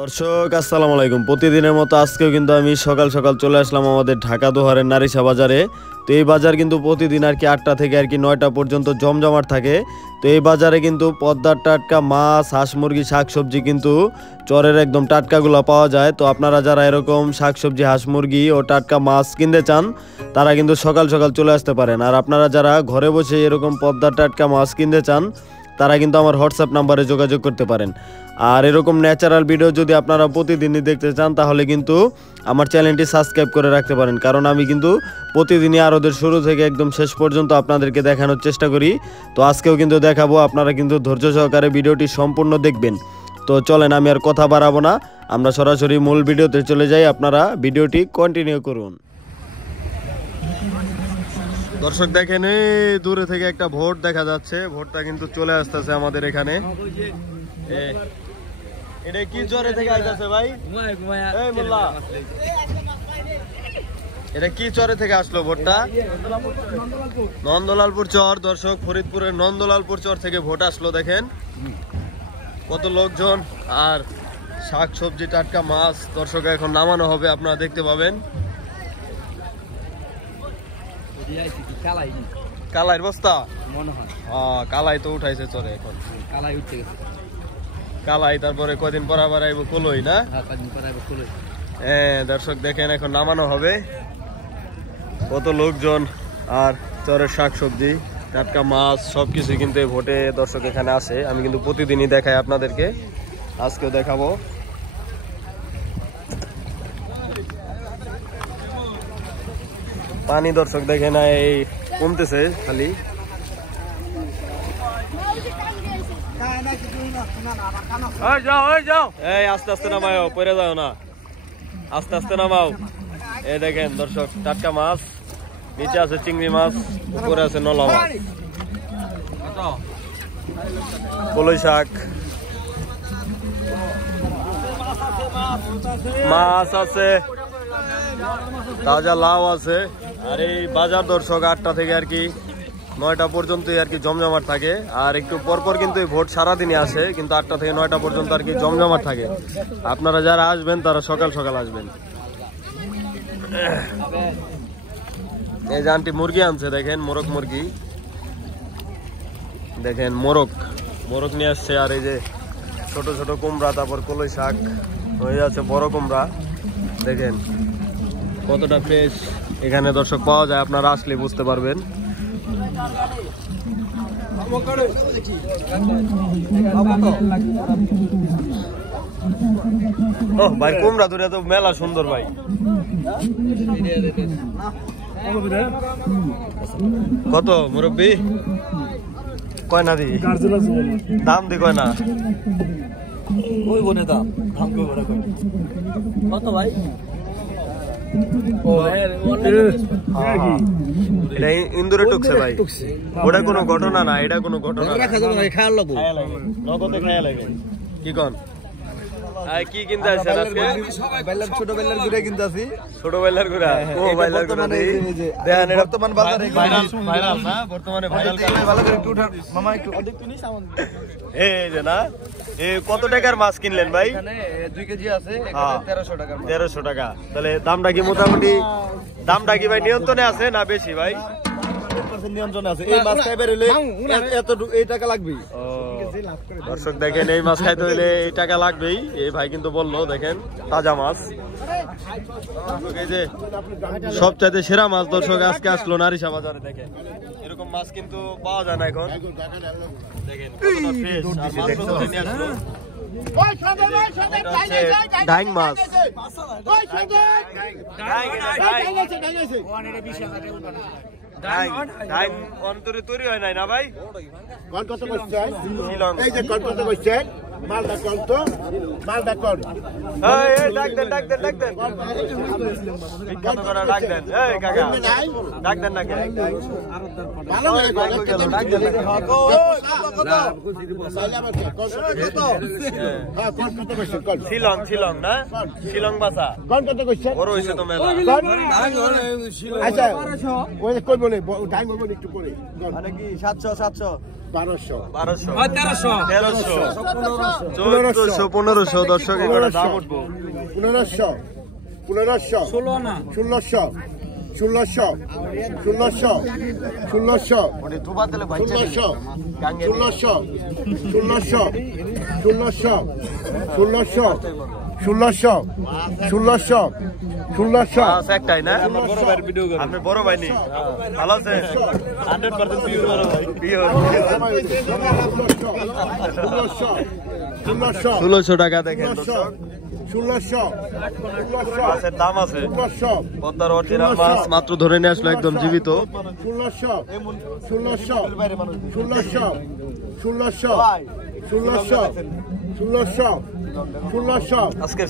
দর্শক আসসালামু আলাইকুম। প্রতিদিনের মতো আজকেও কিন্তু আমি সকাল সকাল চলে আসলাম আমাদের ঢাকা দোহারের নারিশা বাজারে। তো এই বাজার কিন্তু প্রতিদিন আর কি 8টা থেকে আর কি 9টা পর্যন্ত জমজমাট থাকে। তো এই বাজারে কিন্তু পদ্মার টাটকা মাছ, হাঁস মুরগি, শাকসবজি কিন্তু চরের একদম টাটকাগুলো পাওয়া যায়। তো আপনারা যারা এরকম শাকসবজি, হাঁস মুরগি ও টাটকা মাছ কিনতে চান তারা কিন্তু সকাল সকাল চলে আসতে পারেন। আর আপনারা যারা ঘরে বসে এরকম পদ্মার টাটকা মাছ কিনতে চান তারা কিন্তু আমার হোয়াটসঅ্যাপ নাম্বারে যোগাযোগ করতে পারেন। আর এরকম ন্যাচারাল ভিডিও যদি আপনারা প্রতিদিনই দেখতে চান তাহলে কিন্তু আমার চ্যানেলটি সাবস্ক্রাইব করে রাখতে পারেন, কারণ আমি কিন্তু প্রতিদিনই আরদের শুরু থেকে একদম শেষ পর্যন্ত আপনাদেরকে দেখানোর চেষ্টা করি। তো আজকেও কিন্তু দেখাবো, আপনারা কিন্তু ধৈর্য সহকারে ভিডিওটি সম্পূর্ণ দেখবেন। তো চলেন আমি আর কথা বাড়াবো না, আমরা সরাসরি মূল ভিডিওতে চলে যাই। আপনারা ভিডিওটি কন্টিনিউ করুন। দর্শক দেখেন, এই দূরে থেকে একটা ভোট দেখা যাচ্ছে, ভোটটা কিন্তু চলে আসতেছে আমাদের এখানে। এটা কি চরে থেকে আইতাছে ভাই? এই মোল্লা, এটা কি চরে থেকে আসলো ভোটটা? নন্দলালপুর চর। দর্শক, ফরিদপুরের নন্দলালপুর চর থেকে ভোট আসলো। দেখেন কত লোকজন আর শাক সবজি, টাটকা মাছ দর্শক এখন নামানো হবে, আপনারা দেখতে পাবেন। কালাই বস্তা মনে হয়, কালাই তো উঠাইছে চরে এখন, কালাই উঠে গেছে। কালাই তারপরে কদিন পর আবার আইব কলই না? হ্যাঁ দর্শক দেখেন এখন নামানো হবে। কত লোকজন আর চরের শাক সবজি, টাটকা মাছ সবকিছু কিন্তু ভোটে দর্শক এখানে আসে। আমি কিন্তু প্রতিদিনই দেখাই আপনাদেরকে, আজকেও দেখাবো। পানি দর্শক দেখে না এই কমতেছে খালি। এই আস্তে আস্তে নামাও, পড়ে যাও না, আস্তে আস্তে নামাও। এই দেখেন দর্শক টাটকা মাছ, নিচে আছে চিংড়ি মাছ, উপরে আছে নলা মাছ, কলই শাক, মাছ আছে, তাজা লাউ আছে। আর এই বাজার দর্শক 8টা থেকে আর কি 9টা পর্যন্ত আর কি জমজমাট থাকে। আর একটু পরপর কিন্তু এই ভোট সারাদিনই আসে, কিন্তু 8টা থেকে 9টা পর্যন্ত আর কি জমজমাট থাকে। আপনারা যারা আসবেন তারা সকাল সকাল আসবেন। এই যে আন্টি মুরগি আনছে, দেখেন মোরগ মুরগি, দেখেন মোরগ নিয়ে আসছে। আর এই যে ছোট ছোট কুমড়া, তারপর কলই শাক হয়ে যাচ্ছে, বড় কুমড়া দেখেন কতটা ফ্রেশ এখানে দর্শক পাওয়া যায়। আপনারা আসলে বুঝতে পারবেন। ও ভাই কুমড়া ধরে তো মেলা সুন্দর ভাই। কত মুরব্বি? কয় না দি দাম দি, কয় না কত ভাই? ইন্দুরে টুকছে ভাই, ওটা কোনো ঘটনা না, এটা কোনো ঘটনা নগদে খায়া লাগে। কি কন কি কিনতে আসছেন আজকে? ছোট বেলার গুড়া কিনতে আসি। ছোট বেলার গুড়া, ও বেলার গুড়া দেই দেখেন, এটা বর্তমান বাজারে ভাইরাল না, বর্তমানে ভাইরাল। ভালো করে একটু উঠান মামা, একটু একটু নিস সামন। এই যে না, এই কত টাকার মাছ কিনলেন ভাই? এখানে 2 কেজি আছে, এখানে 1300 টাকা। 1300 টাকা। তাহলে দামটা কি মোটামুটি, দামটা কি ভাই নিয়ন্ত্রণে আছে না বেশি ভাই? নিয়ন্ত্রণে আছে। এই মাছ খাইবে হইলে এত এই টাকা লাগবেই। দর্শক দেখেন, এই মাছ খাইতে হইলে এই টাকা লাগবেই। এই ভাই কিন্তু বললো, দেখেন তাজা মাছ। এই যে সবচাইতে সেরা মাছ দর্শক আজকে আসলো নারিশা বাজারে। দেখেন এরকম মাছ কিন্তু পাওয়া যায় না এখন। দেখেন কতটা ফ্রেশ। আর মাছ নিয়ে আসলো ডাইং মাছ। অন্তরে তৈরি হয় নাই না ভাই? কত করছেন? এই যে কত করছেন? মালদা কল তো, মালদা কল। এই ডাক দেন, ডাক দেন, ডাক দেন, বিখ্যাত করা ডাক দেন। এই কাকা ডাক দেন না কে? ভালো হয়ে গেল, ডাক দেন না। কত শিলং, শিলং না, শিলং বাসা। কোন কত করছেন? বড় হইছে তো মেলা। আচ্ছা ওই কই বলে টাইম হবে একটু পরে। মানে কি 700 700 1200 1300 1400 দর্শক এবারে দাম উঠবো 1500 1600 1600 1600 1600 1600 ওটি দুবা দিলে ভাই 1600 1600 1600 1600 1600 1600 1600 একটাই না আমার বড় ভাইয়ের ভিডিও করে আপনি বড় ভাই নি ভালো আছে 100% পিওর বড় ভাই পিওর 1600 টাকা দেখেন দর্শক 1600 মাছের দাম আছে পদ্মার অরিজিনাল মাছ মাত্র ধরে নিয়ে আসলো একদম জীবিত 1600 আজকের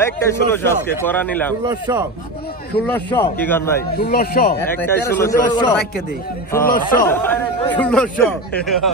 একটাই 1600 আজকে করা নিলাম 1600 কি গান ভাই 1600 একটাই 1600 রাখকে দেই 1600 1600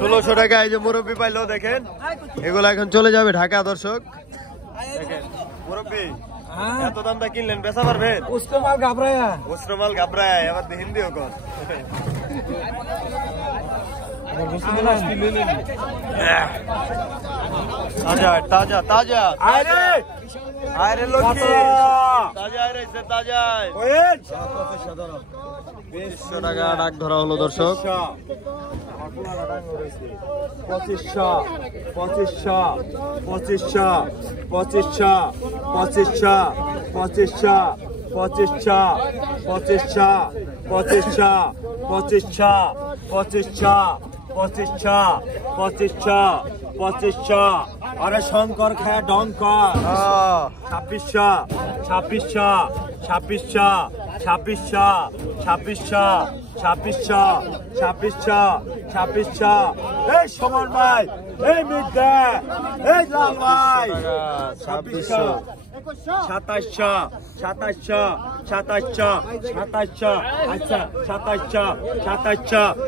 ষোলোশো টাকা এই যে মুরব্বী পাইলো দেখেন এগুলো এখন চলে যাবে ঢাকা দর্শক দেখেন মুরব্বী এত দামটা কিনলেন বেচা পারবেন উস্ত্রমাল ঘাবরায় এবার হিন্দিও কর তাজা তাজা তাজা আরে লক্ষ্মী তাজা রয়েছে তাজা 200 টাকা ডাক ধরা হলো দর্শক 2500 আরে শঙ্কর খায়া ডঙ্কর 2600 এই সমর ভাই এই মিদ্দা এই লাল ভাই 2700 আচ্ছা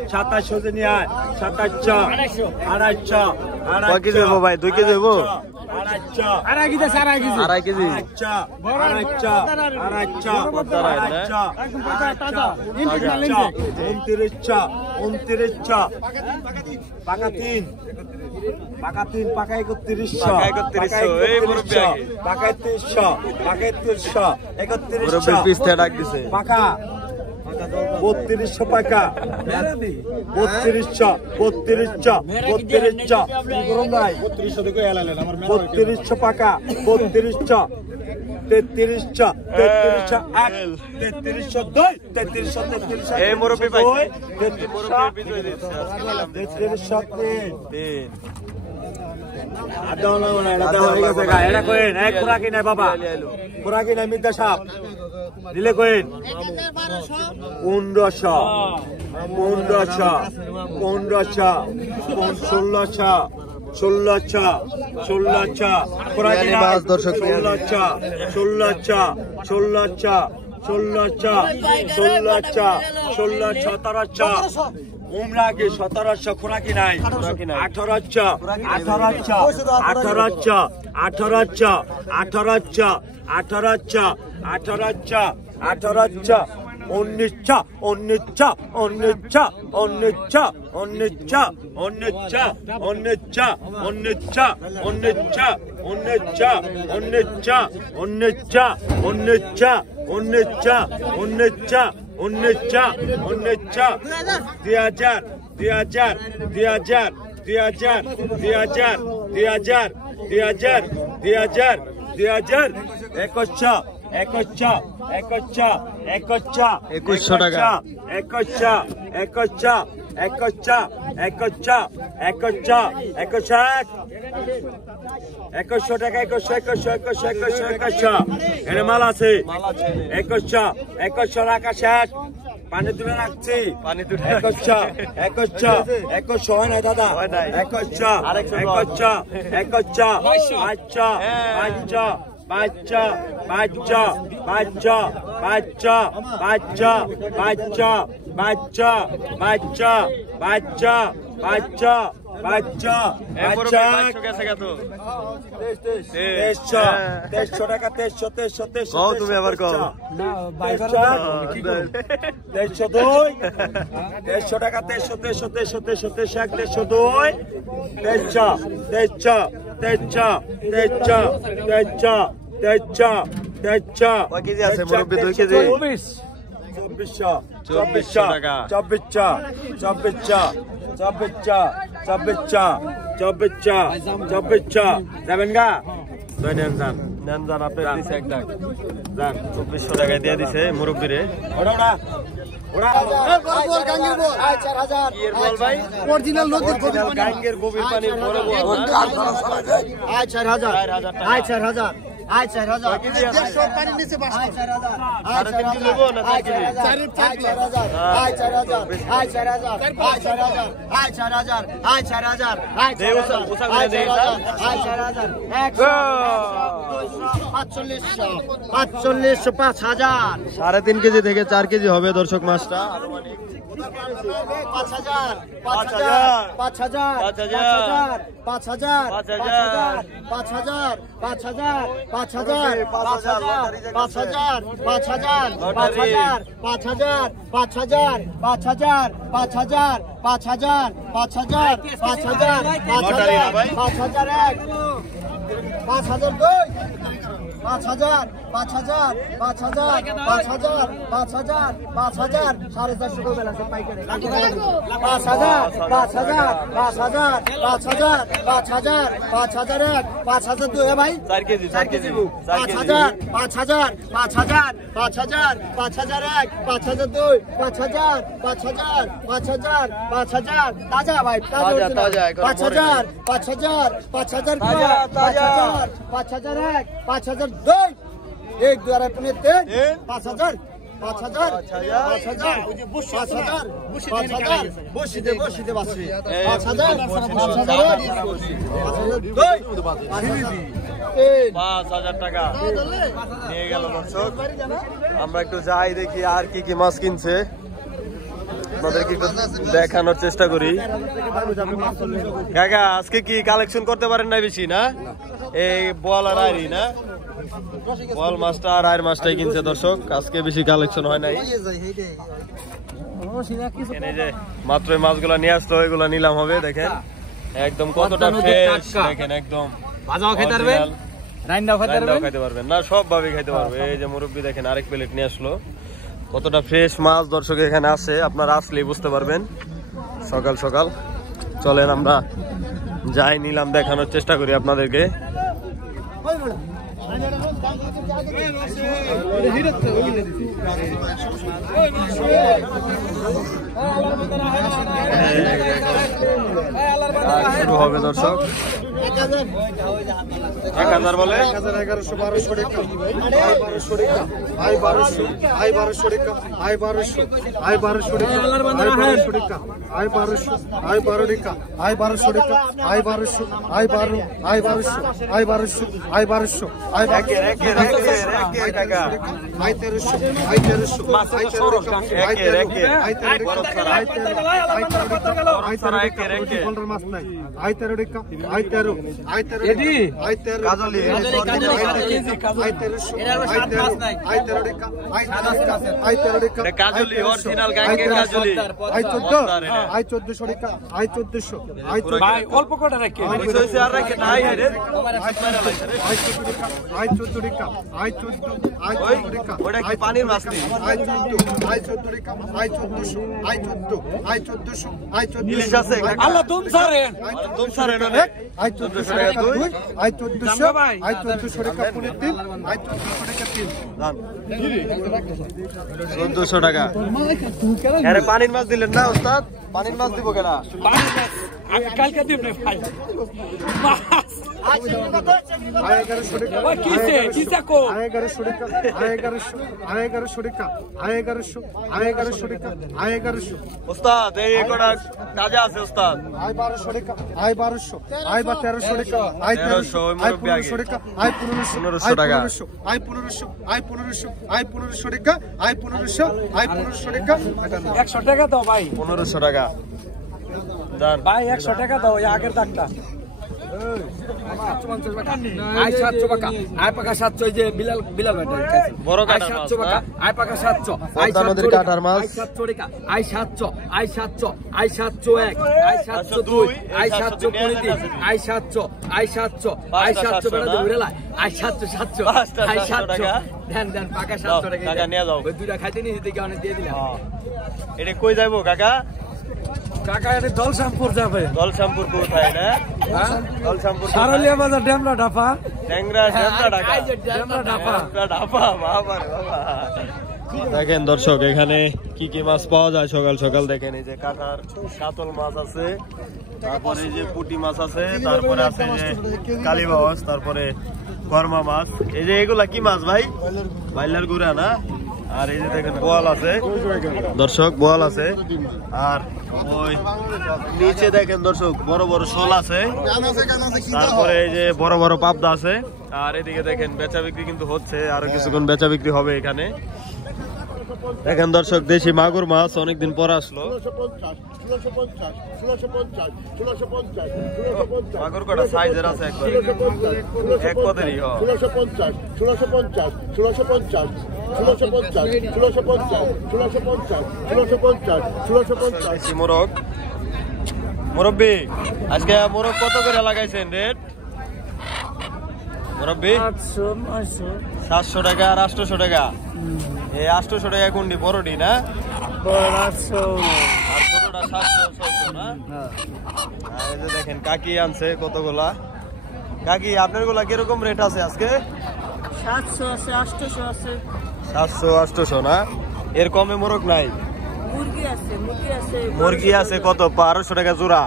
2700 নিয়ে আয় 2700 কয় কেজি দেবো ভাই 2 কেজি দেবো আড়াই কেজি পাকা তিন পাকা 3100 পাকা 3100 পিস্তে ডাক দিছে পাকা 3200 পাকা 3200 পাকা 3200 3300 এই মুরব্বি ভাই খোরাকি নাই বাবা খোরাকি নাই মিদ্যা সাপ দিলে কইন 1500 1600 খোরাকি মাছ দর্শক 1700 উমরাকে 1700 খোরাকি নাই 1800 2100 টাকা 21 টাকা 21 এর মাল আছে 21 রাখা শেষ পানি তুলে রাখছি 21 হয় না দাদা 2300 টাকা 2300 তুমি আবার কও 2300 টাকা 2300 কয় কেজি আছে মুরব্বি 2 কেজি 2400 টাকা 2400 যাবেন গা নেন যান আপনি দিছে এক ডাক যান 2400 টাকা দিয়ে দিছে মুরব্বিরে ওরা অরিজিনাল নদীর গাঙ্গের গভীর পানির বড় বড় 4000 4000 সাড়ে তিন কেজি নেবো না 4 কেজি? পাঁচচল্লিশশো 5000 3.5 কেজি থেকে 4 কেজি হবে দর্শক মাছটা 5000 एक दो अरे पुणे 5000 5000 বসিতে বাসি 5000 5000 টাকা নিয়ে গেল দর্শক আমরা একটু যাই দেখি আর কি কি মাছ কিনছে আপনাদেরকে একটু দেখানোর চেষ্টা করি কাকা আজকে কি কালেকশন করতে পারেন না বেশি না এই বল আর আইরি না বল মাছটা আর আইর মাছটাই কিনছে দর্শক আজকে বেশি কালেকশন হয় নাই মাত্র মাছগুলা নিয়ে আসলো এগুলা নিলাম হবে দেখেন একদম কতটা ফ্রেশ দেখেন একদম ভাজাও খেতে পারবেন রান্নাও খাইতে পারবেন না সব ভাবে খাইতে পারবে এই যে মুরব্বি দেখেন আরেক প্লেট নিয়ে আসলো কতটা ফ্রেশ মাছ দর্শক এখানে আছে আপনারা আসলেই বুঝতে পারবেন সকাল সকাল চলেন আমরা যাই নিলাম দেখানোর চেষ্টা করি আপনাদেরকে শুরু হবে দর্শক 1000 বলে 1100 1200 টাকা 1200 টাকা 1200 টাকা 1200 টাকা 1200 টাকা 1200 টাকা 1200 টাকা 1200 অল্প কটা রাখি পানির মাছ নেই ইলিশ আছে আল্লাহ তুম সারেন আই 1400 টাকা 2 আই 1400 আই 1400 টাকা পুনে 3 আই 1400 টাকা 3 দাম 1400 টাকা আরে পানির মাছ দিলেন না ওস্তাদ পানির মাছ দিব কেনা আমি কালকে দিব না ভাই আই 1100 টাকা ও কিসে কো আই 1100 টাকা আই 1100 টাকা আই 1100 আই 1100 টাকা আই 1100 ওস্তাদ এই কোটা তাজা আছে ওস্তাদ আই 1200 টাকা আই 1200 আই 1300 টাকা আই 1300 আই 1500 টাকা আই 1500 টাকা আই 1500 আই 1500 আই 1500 টাকা আই 1500 আই 1500 টাকা 100 টাকা দাও ভাই 1500 টাকা জান ভাই 100 টাকা দাও এই আগের দাগটা আই 700 টাকা আই পাকা 700 যে বিলাল ভাই বড় আই কাটার মাছ 700 টাকা আই পাকা 700 আই আমাদের কাটার মাছ আই 700 টাকা I 700 I 700 I 701 I 702 I 703 I 700 I 700 I 700 বেড়া ধরে লাই আই 700 আই 700 দেন পাকা 700 টাকা টাকা নিয়ে যাও ওই দুইটা খাইতে নিয়ে দিতে অনেক দিয়ে দিলাম এটা কই যাইবো কাকা কাকা এটা দলশামপুর যাবে দলশামপুর কোথায় না দলশামপুর সারলিয়া বাজার ডেমরা ডাফা ট্যাংরা ঢাকা ডেমরা ডাফা ঢাপা বাবা দেখেন দর্শক এখানে কি কি মাছ পাওয়া যায় সকাল সকাল দেখেন এই যে কাঁঠার কাতল মাছ আছে তারপরে এই যে পুঁটি মাছ আছে তারপরে আছে যে কালীবাস তারপরে কর্মা মাছ এই যে এগুলা কি মাছ ভাই বাইলার গুড়া না আর এই যে দেখেন বোয়াল আছে দর্শক বোয়াল আছে আর ওই নিচে দেখেন দর্শক বড় বড় শোল আছে তারপরে এই যে বড় বড় পাবদা আছে আর এদিকে দেখেন বেচা বিক্রি কিন্তু হচ্ছে আরো কিছুক্ষণ বেচা বিক্রি হবে এখানে দেখেন দর্শক দেশি মাগুর মাছ অনেকদিন পর আসলো মাগুর কটা সাইজের আছে একবার এক পদেরই মোরগ মুরব্বি আজকে মোরগ কত করে লাগাইছেন রেট মুরব্বি 700 টাকা আর 800 টাকা এই 800 টাকা কোনটি বড়টি না আর ছোটটা 700 না এই যে দেখেন কাকি আনছে কতগুলা কাকি আপনার গুলা কিরকম রেট আছে আজকে 700 আছে 800 আছে 700 800 না এর কমে মোরগ নাই মুরগি আছে কত 1200 টাকা জোড়া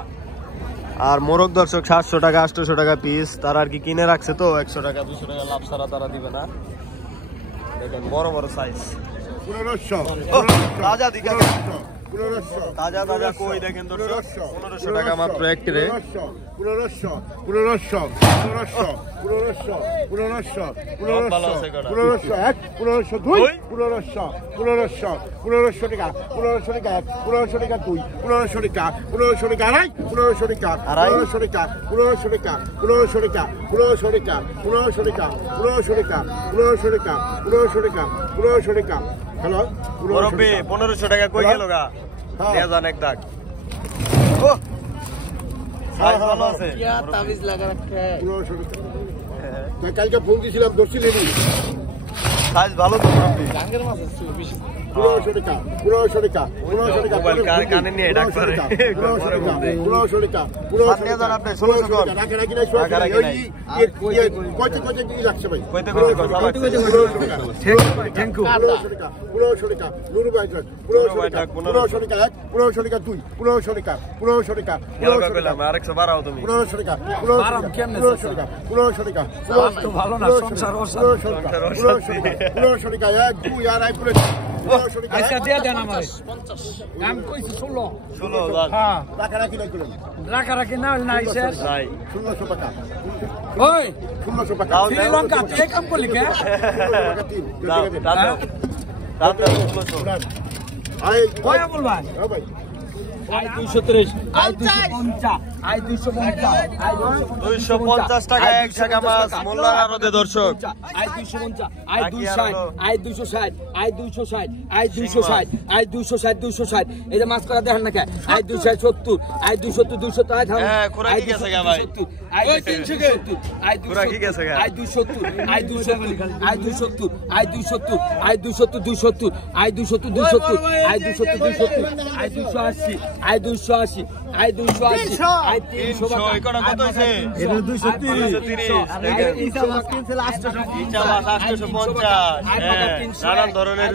আর মোরগ দর্শক 700 টাকা 800 টাকা পিস তারা আর কি কিনে রাখছে তো 100 টাকা 200 টাকা লাভ ছাড়া তারা দিবে না দেখেন বড় বড় সাইজ 1500 তাজা দিকা তাজা তাজা কই দেখেন দর্শক 1500 টাকা মাত্র এক ট্রে 1500 টাকা কই গেল গা নেজান এক দাগ ও সাইজ ভালো আছে তাবিজ লাগা রাখে কালকে ফোন দিয়েছিলাম দর্শি লেবু সাইজ ভালো তো মুরব্বি গাঙ্গের মাছ আছে বেশি 1500 টাকা 1500 টাকা 1500 টাকা মোবাইল কানে নিয়ে ডাক করে 1500 টাকা আপনি জান আপনি 1600 কর রাখা রাখি নাই সোয়া রাখি নাই কয়তে কয়তে কি লাগছে ভাই কইতে কইতে কথা লাগছে থ্যাংক ইউ 1500 টাকা নুরু ভাই 1500 টাকা 1500 টাকা 1500 টাকা 2 1500 টাকা 1500 টাকা কেলকা কইলাম আর 100 বাড়াও তুমি 1500 টাকা আরাম কেমনে 1500 টাকা 1500 টাকা তো ভালো না সংসার 1500 টাকা 1 2 আর আই পুরো 1500 টাকা আচ্ছা দিয়ে দেন আমারে 50 দাম কইছি 16 লাখ হ্যাঁ রাখা রাখি নাই করলাম রাখা রাখি না হল নাই স্যার নাই 1600 টাকা ওই 1600 টাকা শ্রীলঙ্কা তুই কাম করলি কে দাও দাও দাও 1600 আই কয় বল ভাই ভাই আই 230 আই 250 আই 250 আই 250 টাকা এক টাকা মাছ মোল্লার আরতে দর্শক I 250 I 260 I 260 I 260 I 260 I 260 260 এই যে মাছ করা দেখেন না কে আই 270 আই 270 270 আই থাম হ্যাঁ কোরা কি গেছে গা ভাই আই 300 আই কোরা কি গেছে গা I 270 I 270 I 270 I 270 I 270 270 I 270 270 I 270 270 I 280 I 280 I 280 I 300 টাকা কত হইছে এটা 230 নানান ধরনের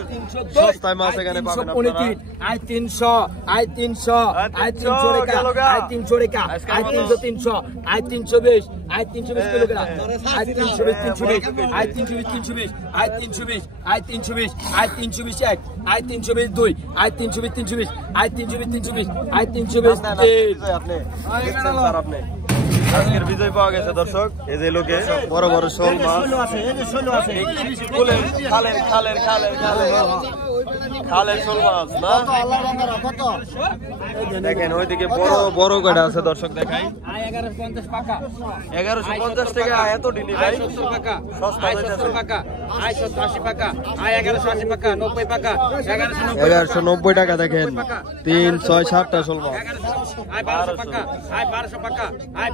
সস্তায় মাছ এখানে পাবেন আপনারা আই 300 আই 300 আই 300 টাকা আই 300 টাকা I 300 I 320 I 320 kilogram I 320 I 320 I 320 I 320 I 320 এক আই 320 দুই আই 320 আই 320 আই 320 আপনি দেখছেন স্যার আপনি আজকের বিজয় পাওয়া গেছে দর্শক এই যে লোকে বড় বড় শোল মাছ খালের শোল মাছ না দেখেন ওইদিকে বড় বড় কয়টা আছে দর্শক দেখাই 1150 টাকা 1150 টাকা এত ডিনি ভাই 70 টাকা সস্তা হইতাছে টাকা 780 টাকা 1180 টাকা 90 টাকা 1190 টাকা দেখেন 3 6 7টা শোল মাছ 1200 টাকা 1200 টাকা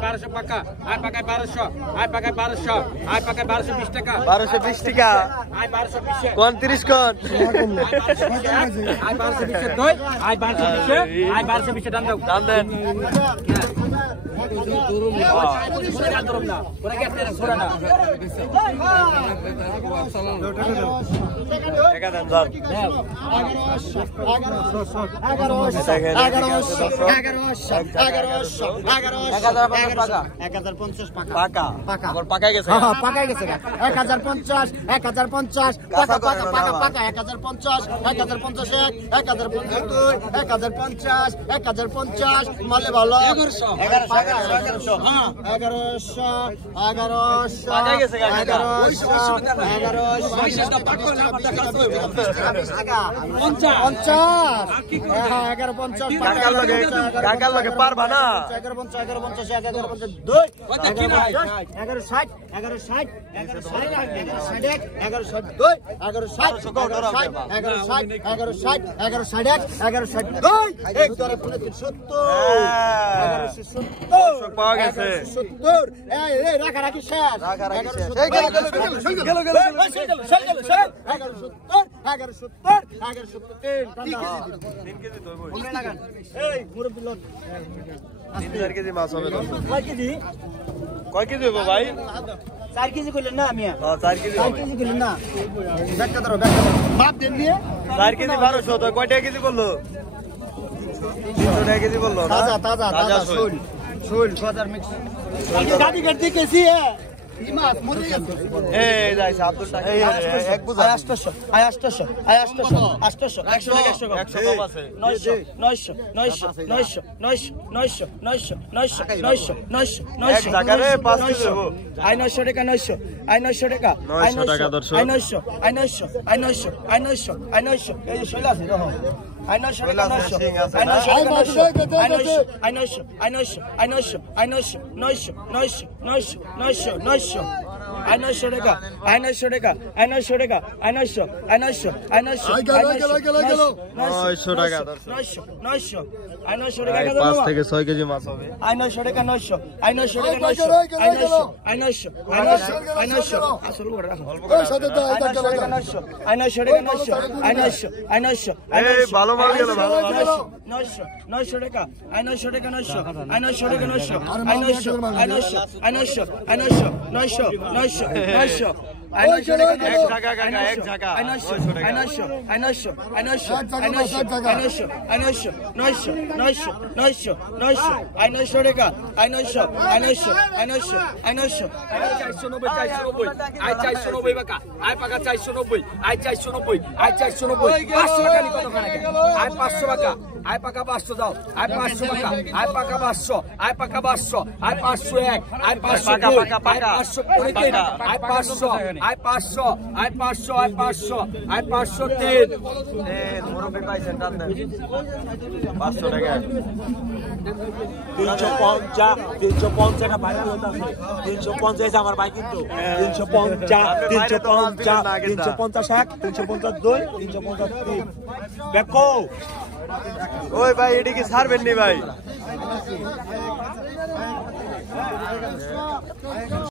1200 টাকা পাকায় 1200 পাকায় 1200 পাকায় 1220 টাকা 1220 টাকা 1220 কোন 30 কোন 1220 দই 1220 দাম দাও দাম দেন টাকা দেন স্যার 1050 টাকা পাকা আবার পাকাই গেছে পাকাই গেছে 1050 1050 পাকা পাকা পাকা পাকা 1050 1050 1050 1050 মালে ভালো 1100 পাকাই গেছে কাকার লগে পারবা না 1160 পাওয়া গেছে রাখারাখি শেষ কেজি মাছ হবে কয় কেজি হবে ভাই 4 কেজি করলেন না আমি 4 কেজি 4 কেজি করলেন না ব্যাগটা ধরো মাপ দেন দিয়ে 4 কেজি 1200 তো কয় টাকা কেজি করলো 300 টাকা কেজি করলো না তাজা তাজা তাজা শোল শোল বাজার মিক্স গাড়ি গাড়ি কেসি মাছ মরে গেছে এই যাইছে আব্দুল টাকা এক বুঝা 800 800 800 100 কম আছে 900 এক জায়গারে 5 কেজি হবে 900 টাকা 900 টাকা 900 টাকা দর্শক 900 এই যে শৈল আছে দেখো 900 টাকা 5 থেকে 6 কেজি মাছ হবে 900 টাকা 900 আসলে করে রাখো 900 ভালো মাল গেল ভালো 900 টাকা 900 টাকা 900 আই পাকা 500 দাও আই 500 টাকা আই পাকা 500 আই পাকা 500 I 501 I 500 I 500 I 500 I 500 I 500 I 500 I 503 মুরব্বি পাইছেন টান দেন 500 টাকা 350 টাকা ভাইরাল হইতাছে 350 আমার ভাই কিন্তু 350 352 353 দেখো ওই ভাই এটি কি ছাড়বেন নি ভাই